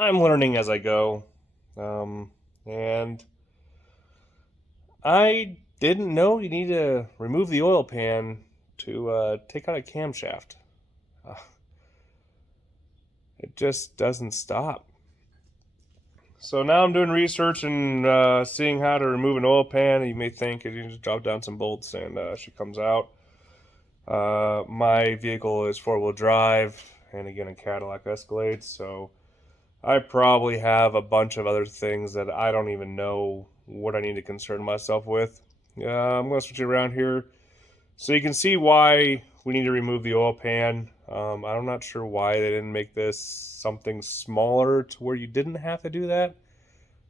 I'm learning as I go. And I didn't know you need to remove the oil pan to take out a camshaft. Uh, it just doesn't stop. So now I'm doing research and seeing how to remove an oil pan. You may think you just drop down some bolts and she comes out. My vehicle is four-wheel drive and again a Cadillac Escalade, so I probably have a bunch of other things that I don't even know what I need to concern myself with. I'm going to switch it around here so you can see why we need to remove the oil pan. I'm not sure why they didn't make this something smaller to where you didn't have to do that.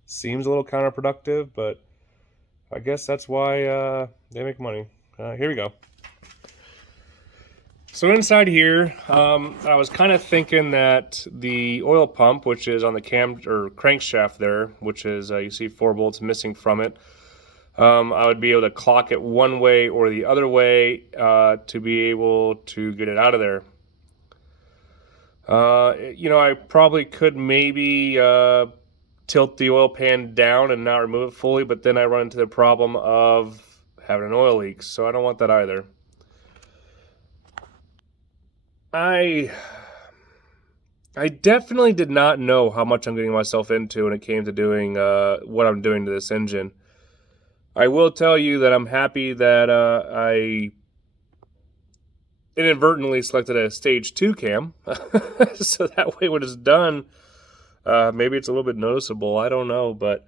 Seems a little counterproductive, but I guess that's why they make money. Here we go. So inside here, I was kind of thinking that the oil pump, which is on the cam or crankshaft there, which is you see 4 bolts missing from it, I would be able to clock it one way or the other way to be able to get it out of there. I probably could maybe tilt the oil pan down and not remove it fully, but then I run into the problem of having an oil leak, so I don't want that either. I definitely did not know how much I'm getting myself into when it came to doing what I'm doing to this engine. I will tell you that I'm happy that I inadvertently selected a stage 2 cam, so that way when it's done, maybe it's a little bit noticeable. I don't know, but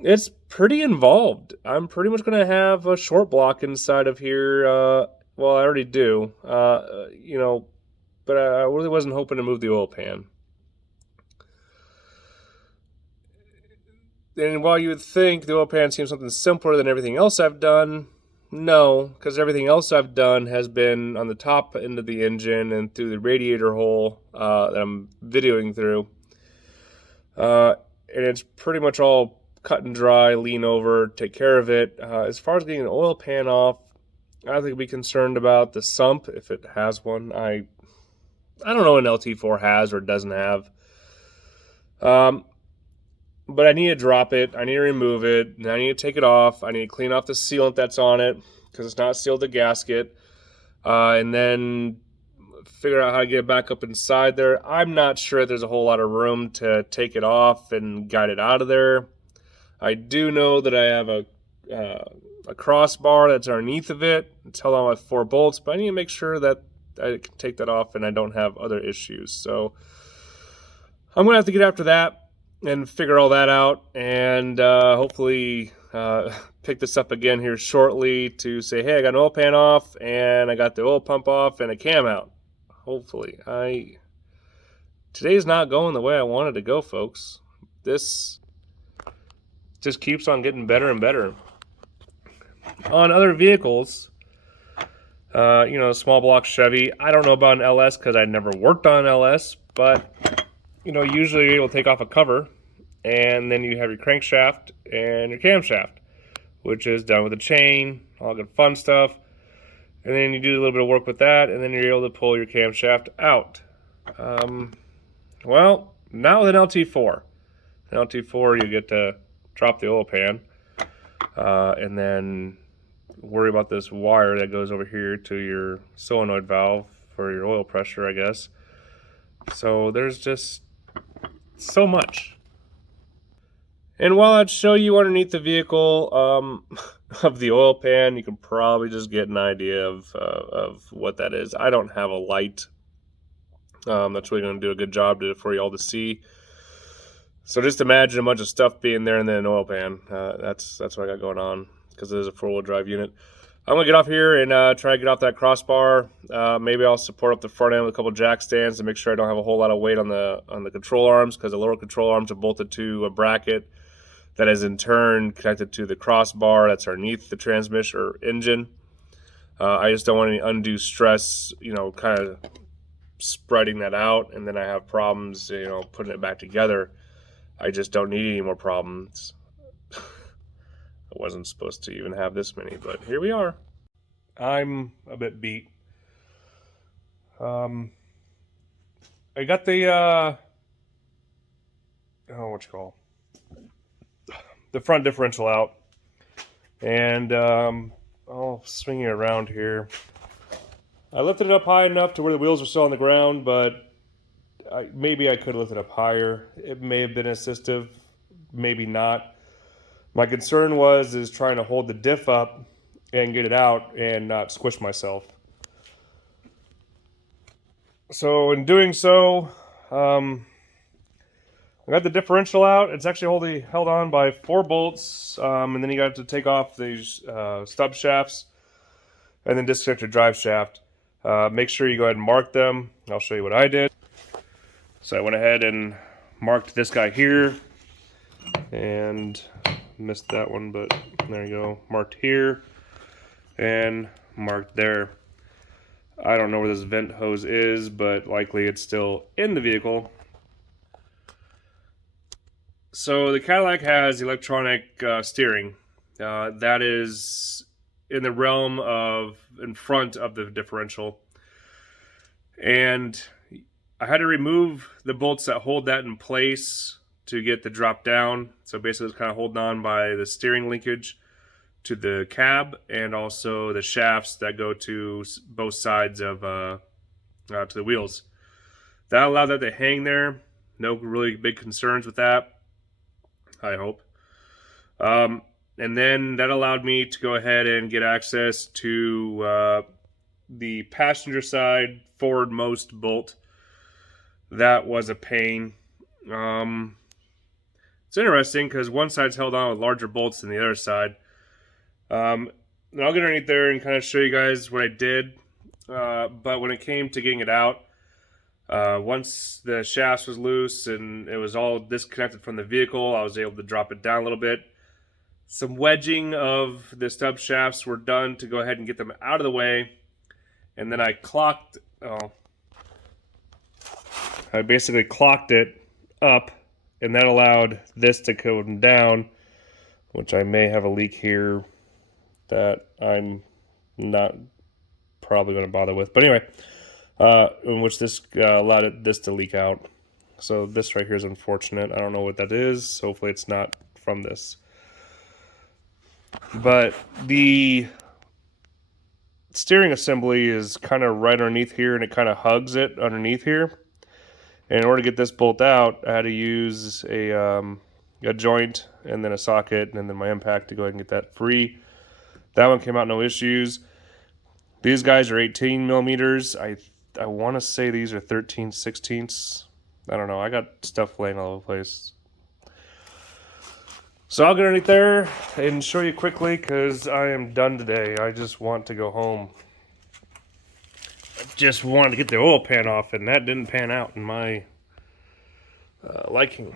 it's pretty involved. I'm pretty much going to have a short block inside of here. Well, I already do, but I really wasn't hoping to move the oil pan. And while you would think the oil pan seems something simpler than everything else I've done, no, because everything else I've done has been on the top end of the engine and through the radiator hole that I'm videoing through. And it's pretty much all cut and dry, lean over, take care of it. As far as getting an oil pan off, I think I'd be concerned about the sump, if it has one. I don't know what an LT4 has or doesn't have. But I need to drop it. I need to remove it. And I need to take it off. I need to clean off the sealant that's on it because it's not sealed the gasket. And then figure out how to get it back up inside there. I'm not sure there's a whole lot of room to take it off and guide it out of there. I do know that I have a crossbar that's underneath of it. It's held on with 4 bolts, but I need to make sure that I can take that off and I don't have other issues. So I'm going to have to get after that and figure all that out, and hopefully pick this up again here shortly to say, hey, I got an oil pan off, and I got the oil pump off, and a cam out. Hopefully. Today's not going the way I wanted to go, folks. This just keeps on getting better and better. On other vehicles, small block Chevy, I don't know about an LS because I never worked on an LS, but usually you'll take off a cover and then you have your crankshaft and your camshaft, which is done with a chain, all good fun stuff. And then you do a little bit of work with that, and then you're able to pull your camshaft out. Well, now with an LT4. An LT4, you get to drop the oil pan and then worry about this wire that goes over here to your solenoid valve for your oil pressure, I guess. So there's just so much. And while I'd show you underneath the vehicle of the oil pan, you can probably just get an idea of what that is. I don't have a light that's really going to do a good job for you all to see. So just imagine a bunch of stuff being there and then an oil pan. That's what I got going on because it is a 4-wheel drive unit. I'm going to get off here and try to get off that crossbar. Maybe I'll support up the front end with a couple jack stands to make sure I don't have a whole lot of weight on the control arms, because the lower control arms are bolted to a bracket that is in turn connected to the crossbar that's underneath the transmission or engine. I just don't want any undue stress, kind of spreading that out, and then I have problems, putting it back together. I just don't need any more problems. I wasn't supposed to even have this many, but here we are. I'm a bit beat. I got the the front differential out, and I'll swing it around here. I lifted it up high enough to where the wheels are still on the ground, but maybe I could lift it up higher. It may have been assistive, maybe not. My concern is trying to hold the diff up and get it out and not squish myself. So in doing so, I got the differential out. It's actually held on by 4 bolts, and then you got to take off these stub shafts and then disconnect your drive shaft. Make sure you go ahead and mark them. I'll show you what I did. So I went ahead and marked this guy here, and missed that one, but there you go. Marked here and marked there. I don't know where this vent hose is, but likely it's still in the vehicle. So the Cadillac has electronic steering. That is in the realm of in front of the differential. And I had to remove the bolts that hold that in place to get the drop down. So basically it's kind of holding on by the steering linkage to the cab and also the shafts that go to both sides of to the wheels. That allowed that to hang there. No really big concerns with that, I hope. And then that allowed me to go ahead and get access to the passenger side forwardmost bolt. That was a pain. It's interesting because one side's held on with larger bolts than the other side. And I'll get underneath there and kind of show you guys what I did. But when it came to getting it out, once the shafts was loose and it was all disconnected from the vehicle, I was able to drop it down a little bit. Some wedging of the stub shafts were done to go ahead and get them out of the way. And then I basically clocked it up, and that allowed this to come down, which I may have a leak here that I'm not probably going to bother with. But anyway, in which this allowed this to leak out. So this right here is unfortunate. I don't know what that is. Hopefully it's not from this. But the steering assembly is kind of right underneath here, and it kind of hugs it underneath here. And in order to get this bolt out, I had to use a joint and then a socket and then my impact to go ahead and get that free. That one came out no issues. These guys are 18 millimeters. I want to say these are 13/16. I don't know. I got stuff laying all over the place. So I'll get underneath there and show you quickly because I am done today. I just want to go home. I just wanted to get the oil pan off, and that didn't pan out in my liking.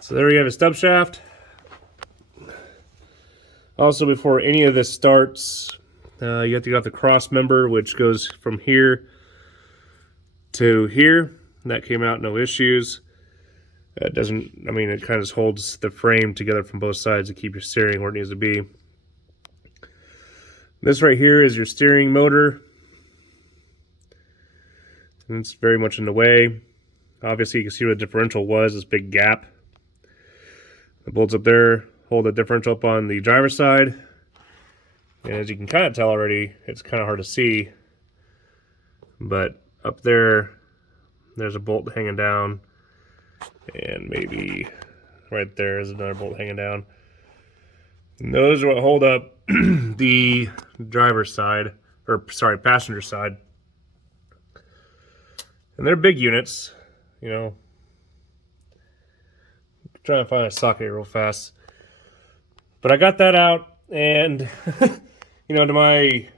So there we have a stub shaft. Also, before any of this starts, you have to get off the cross member, which goes from here to here. That came out no issues. It doesn't, I mean, it kind of holds the frame together from both sides to keep your steering where it needs to be. This right here is your steering motor. And it's very much in the way. Obviously, you can see where the differential was, this big gap. The bolts up there hold the differential up on the driver's side. And as you can kind of tell already, it's kind of hard to see. But up there, there's a bolt hanging down. And maybe right there is another bolt hanging down. And those are what hold up the driver's side, or sorry, passenger side. And they're big units, you know. Trying to find a socket real fast. But I got that out, and you know, to my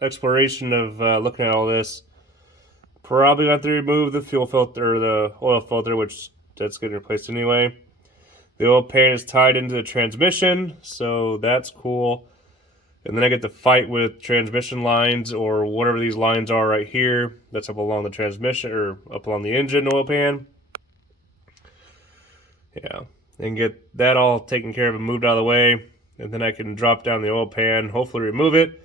exploration of looking at all this, probably going to remove the fuel filter, or the oil filter, which that's getting replaced anyway. The oil pan is tied into the transmission, so that's cool. And then I get to fight with transmission lines, or whatever these lines are right here. That's up along the transmission, or up along the engine oil pan. Yeah, and get that all taken care of and moved out of the way. And then I can drop down the oil pan, hopefully remove it,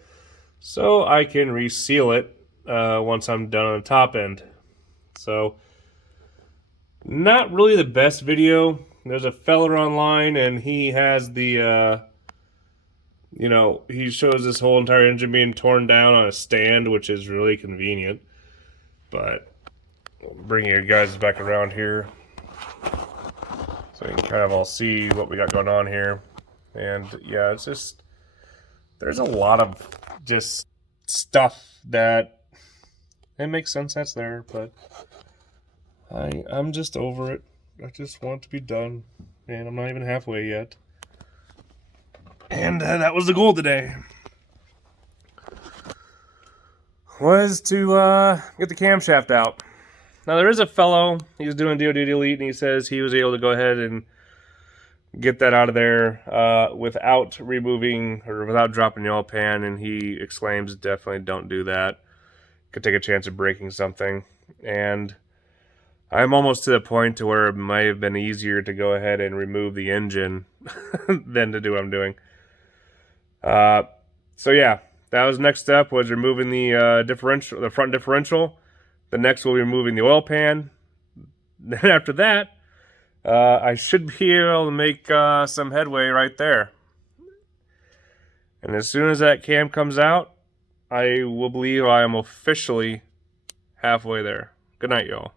so I can reseal it once I'm done on the top end. So Not really the best video. There's a feller online, and he has the, he shows this whole entire engine being torn down on a stand, which is really convenient. But I'll bring you guys back around here so you can kind of all see what we got going on here. And yeah, it's just, there's a lot of just stuff that it makes sense that's there, but I'm just over it. I just want it to be done, and I'm not even halfway yet. And that was the goal today. Was to get the camshaft out. Now there is a fellow, he's doing DoD Elite, and he says he was able to go ahead and get that out of there without removing or without dropping the oil pan, and he exclaims, definitely don't do that. Could take a chance of breaking something. And I'm almost to the point to where it might have been easier to go ahead and remove the engine than to do what I'm doing. So yeah, that was the next step, was removing the differential, the front differential. The next will be removing the oil pan. Then after that, I should be able to make some headway right there. And as soon as that cam comes out, I will believe I am officially halfway there. Good night, y'all.